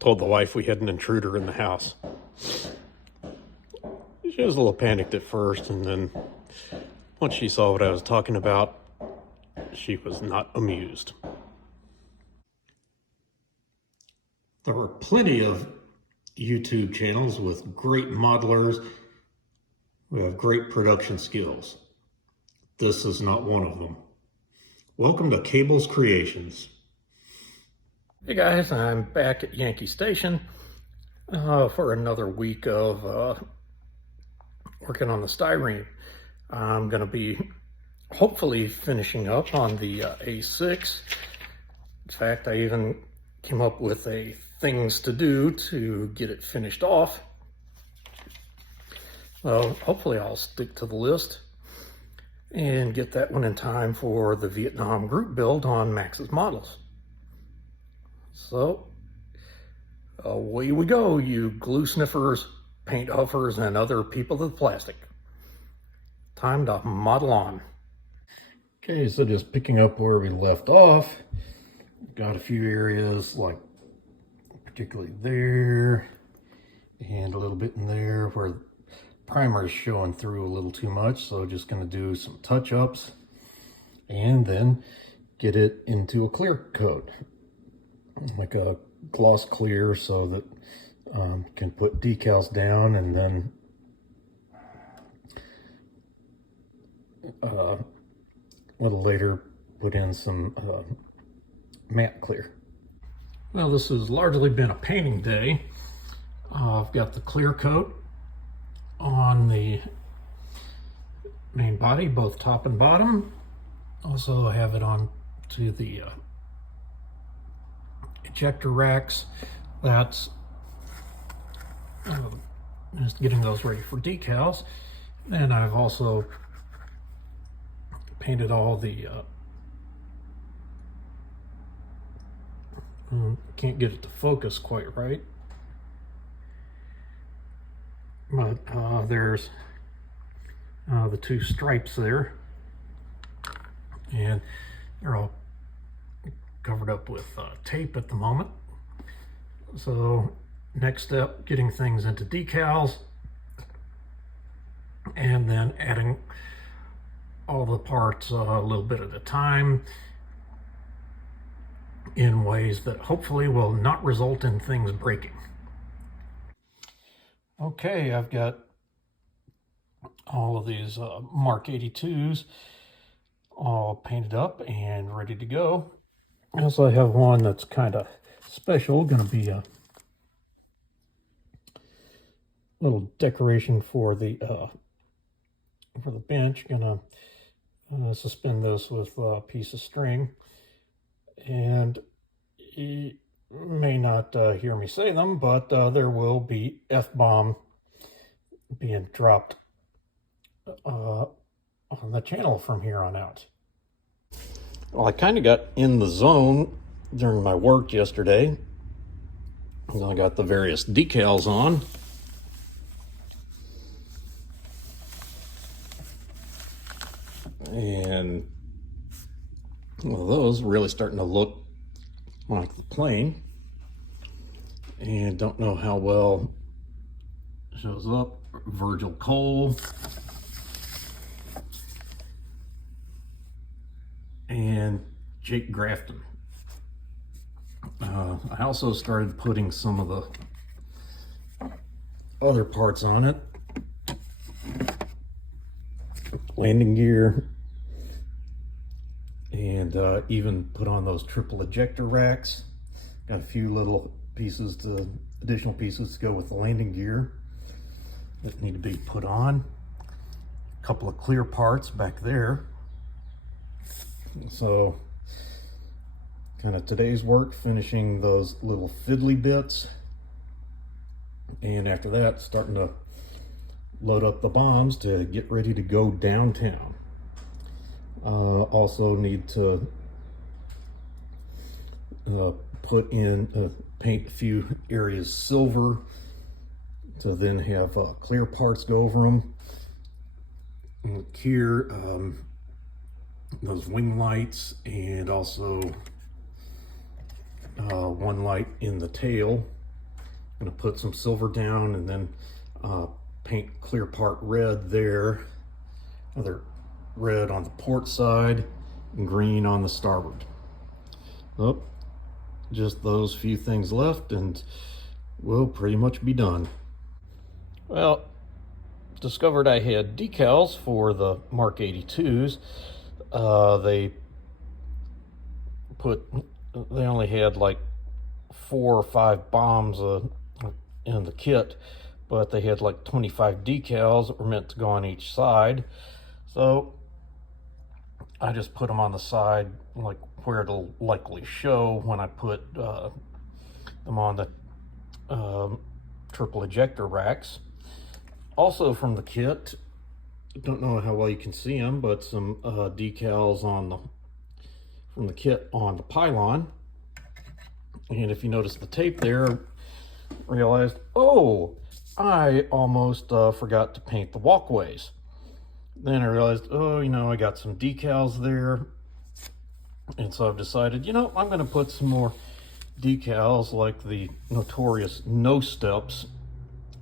told the wife we had an intruder in the house. She was a little panicked at first, and then once she saw what I was talking about, she was not amused. There are plenty of YouTube channels with great modelers who have great production skills. This is not one of them. Welcome to Cable's Creations. Hey guys, I'm back at Yankee Station for another week of working on the styrene. I'm going to be hopefully finishing up on the A-6. In fact, I even came up with a things to do to get it finished off. Well, hopefully I'll stick to the list and get that one in time for the Vietnam group build on Max's models. So away we go, you glue sniffers, paint huffers, and other people of plastic. Time to model on. Okay, so just picking up where we left off, got a few areas like particularly there and a little bit in there where primer is showing through a little too much, so just going to do some touch-ups and then get it into a clear coat, like a gloss clear, so that can put decals down, and then a little later put in some matte clear. Well, this has largely been a painting day. I've got the clear coat on the main body, both top and bottom. Also have it on to the ejector racks. That's just getting those ready for decals. And I've also painted all the can't get it to focus quite right, but there's the two stripes there, and they're all covered up with tape at the moment. So next step, getting things into decals, and then adding all the parts a little bit at a time in ways that hopefully will not result in things breaking. Okay, I've got all of these Mark 82s all painted up and ready to go. I also have one that's kind of special, going to be a little decoration for the bench. Gonna suspend this with a piece of string, and you may not hear me say them, but there will be F-bomb being dropped on the channel from here on out. Well, I kind of got in the zone during my work yesterday. I got the various decals on. And well, those really starting to look like the plane, and don't know how well it shows up. Virgil Cole and Jake Grafton. I also started putting some of the other parts on it. Landing gear, and even put on those triple ejector racks. Got a few little pieces, additional pieces to go with the landing gear that need to be put on. A couple of clear parts back there. So kind of today's work, finishing those little fiddly bits, and after that starting to load up the bombs to get ready to go downtown. Also need to paint a few areas silver to then have clear parts go over them. And here, those wing lights, and also one light in the tail gonna put some silver down and then paint clear part red there. Another red on the port side and green on the starboard. Oh, just those few things left and we'll pretty much be done. Well, discovered I had decals for the Mark 82s. They only had like 4 or 5 bombs in the kit, but they had like 25 decals that were meant to go on each side. So I just put them on the side, like where it'll likely show when I put them on the triple ejector racks. Also from the kit, don't know how well you can see them, but some decals from the kit on the pylon. And if you notice the tape there, realized, oh, I almost forgot to paint the walkways. Then I realized, oh, I got some decals there. And so I've decided, I'm going to put some more decals like the notorious no steps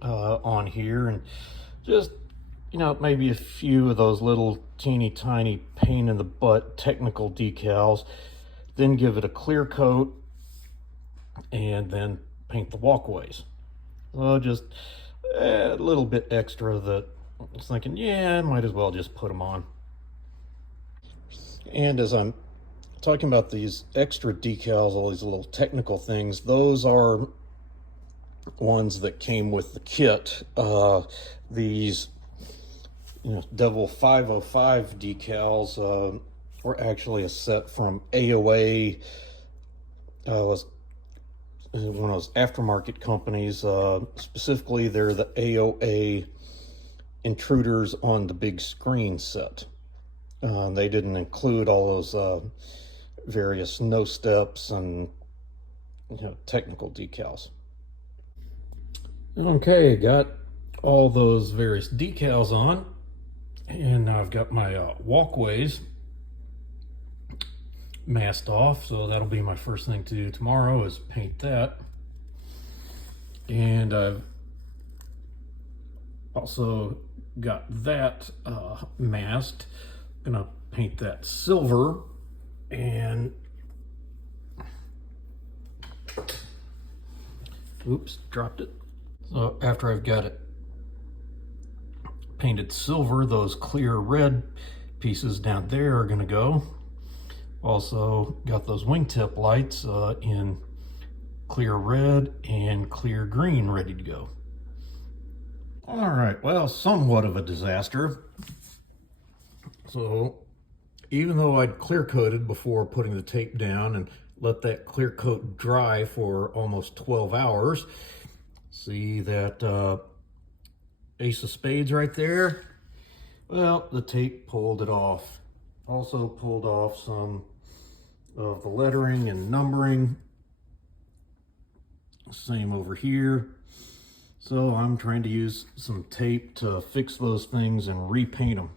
on here, and just, maybe a few of those little teeny tiny pain in the butt technical decals, then give it a clear coat and then paint the walkways. So just a little bit extra that I was thinking, yeah, I might as well just put them on. And as I'm talking about these extra decals, all these little technical things, those are ones that came with the kit. These Devil 505 decals were actually a set from AOA. Was one of those aftermarket companies. Specifically, they're the AOA intruders on the big screen set. They didn't include all those various no steps and technical decals. Okay, got all those various decals on, and now I've got my walkways masked off, so that'll be my first thing to do tomorrow is paint that. And I've also got that masked. Gonna paint that silver, and oops, dropped it. So after I've got it painted silver, those clear red pieces down there are going to go. Also got those wingtip lights in clear red and clear green ready to go. All right, well, somewhat of a disaster. So even though I'd clear coated before putting the tape down and let that clear coat dry for almost 12 hours, see that ace of spades right there? Well, the tape pulled it off. Also pulled off some of the lettering and numbering. Same over here. So I'm trying to use some tape to fix those things and repaint them.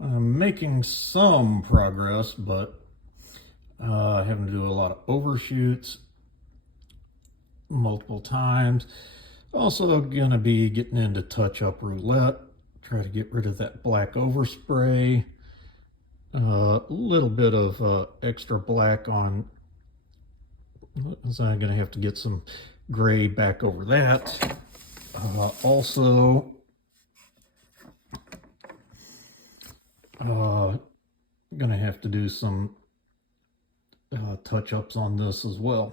I'm making some progress, but having to do a lot of overshoots multiple times. Also gonna be getting into touch-up roulette. Try to get rid of that black overspray. A little bit of extra black on, so I'm gonna have to get some gray back over that. Also gonna have to do some touch-ups on this as well,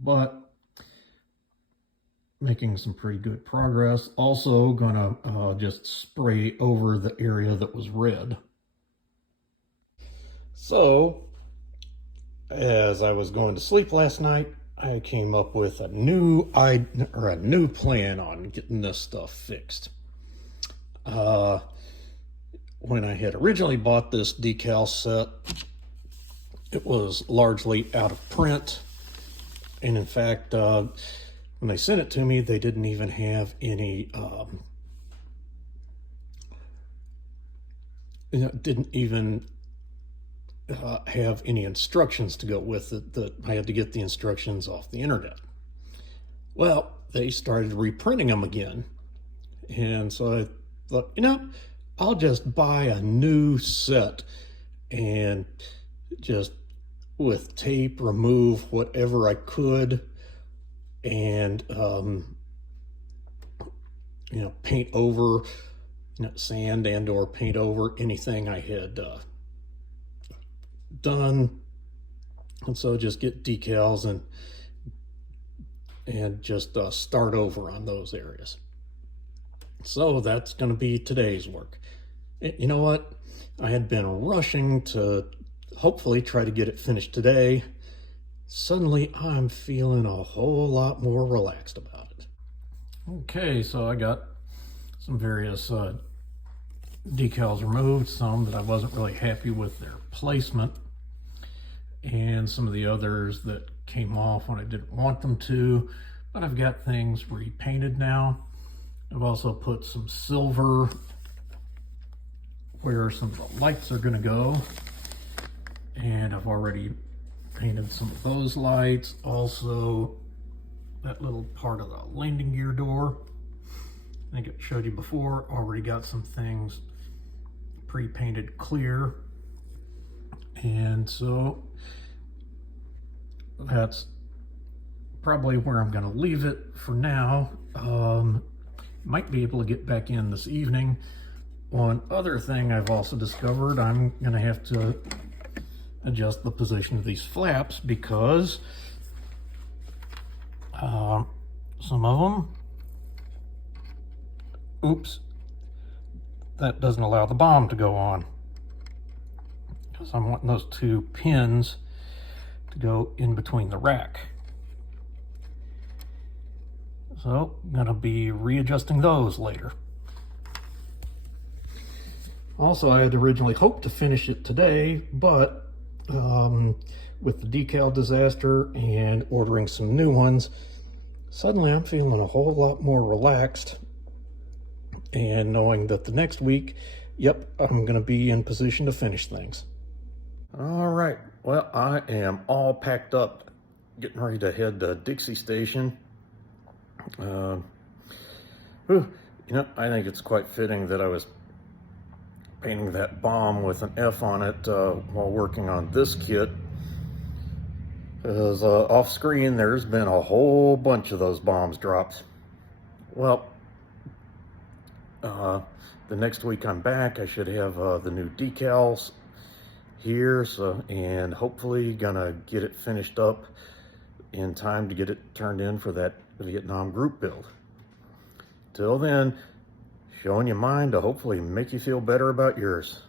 but making some pretty good progress. Also gonna just spray over the area that was red. So as I was going to sleep last night, I came up with a new plan on getting this stuff fixed. When I had originally bought this decal set, it was largely out of print, and in fact, when they sent it to me, they didn't even have any, didn't even have any instructions to go with it, that I had to get the instructions off the internet. Well, they started reprinting them again. And so I thought, I'll just buy a new set and just with tape remove whatever I could and, paint over, sand and or paint over anything I had done. And so just get decals and just start over on those areas. So that's going to be today's work. You know what? I had been rushing to hopefully try to get it finished today. Suddenly I'm feeling a whole lot more relaxed about it. Okay, so I got some various decals removed, some that I wasn't really happy with their placement, and some of the others that came off when I didn't want them to, but I've got things repainted now. I've also put some silver where some of the lights are going to go, and I've already painted some of those lights. Also, that little part of the landing gear door, I think I showed you before, already got some things pre-painted clear. And so that's probably where I'm going to leave it for now. Might be able to get back in this evening. One other thing I've also discovered, I'm going to have to adjust the position of these flaps because some of them, oops, that doesn't allow the bomb to go on, because I'm wanting those two pins to go in between the rack. So I'm going to be readjusting those later. Also, I had originally hoped to finish it today, but with the decal disaster and ordering some new ones, suddenly I'm feeling a whole lot more relaxed, and knowing that the next week, yep, I'm going to be in position to finish things. All right, well, I am all packed up, getting ready to head to Dixie Station. I think it's quite fitting that I was painting that bomb with an F on it while working on this kit, because off screen there's been a whole bunch of those bombs dropped. Well, the next week I'm back, I should have the new decals here, and hopefully gonna get it finished up in time to get it turned in for that Vietnam group build. Till then, showing you mine to hopefully make you feel better about yours.